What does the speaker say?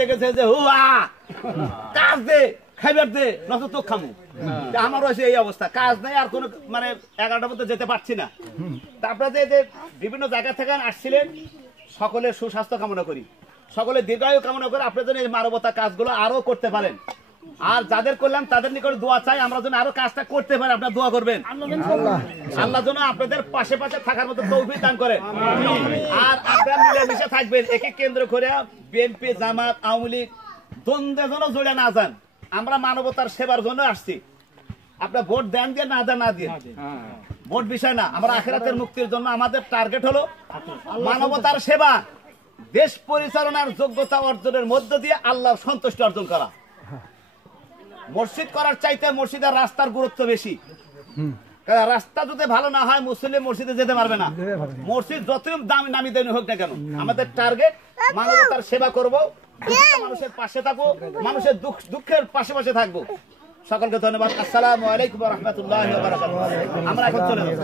দেখেছে যে হুয়া কাজ দে খাইবার দে নয়তো তো খামু। আমারও এই অবস্থা, কাজ নাই আর কোনো মানে 11টার মধ্যে যেতে পারছি না। তারপরে যে বিভিন্ন জায়গা থেকে আসছিলেন সকলের সুস্বাস্থ্য কামনা করি, সকলের দীর্ঘায়ু কামনা করে আপনি যেন এই মানবতা কাজগুলো আরো করতে পারেন। আর যাদের করলাম তাদের নিকট দোয়া চাই আমরা যেন আরো কাজটা করতে পারি। আপনারা দোয়া করবেন আল্লাহ যেন আপনাদের পাশে পাশে থাকার মতো তৌফিক দান করেন। আর আপনারা মিলেমিশে থাকবেন। একে কেন্দ্র করে বিএনপি জামাত আওয়ামী লীগ দ্বন্দ্বে যেন জড়িয়ে না যান। আমরা মানবতার সেবার জন্য আসছি। আপনার ভোট দেন দিয়ে না দেন না দিয়ে ভোট বিষয় না, আমরা আখিরাতের মুক্তির জন্য আমাদের টার্গেট হলো মানবতার সেবা, দেশ পরিচালনার যোগ্যতা অর্জনের মধ্য দিয়ে আল্লাহর সন্তুষ্টি অর্জন করা। মসজিদ করার চাইতে মসজিদের রাস্তার গুরুত্ব বেশি। রাস্তা যদি ভালো না হয় মুসলিম মসজিদে যেতে পারবে না। মসজিদ যতই দামি নামি দামি হোক না কেন, আমাদের টার্গেট মানবতার সেবা করব, মানুষের পাশে থাকবো, মানুষের দুঃখের পাশে পাশে থাকবো। সকলকে ধন্যবাদ। আসসালামু আলাইকুম ওয়া রাহমাতুল্লাহি ওয়া বারাকাতুহু। আমরা এখন চলে যাব।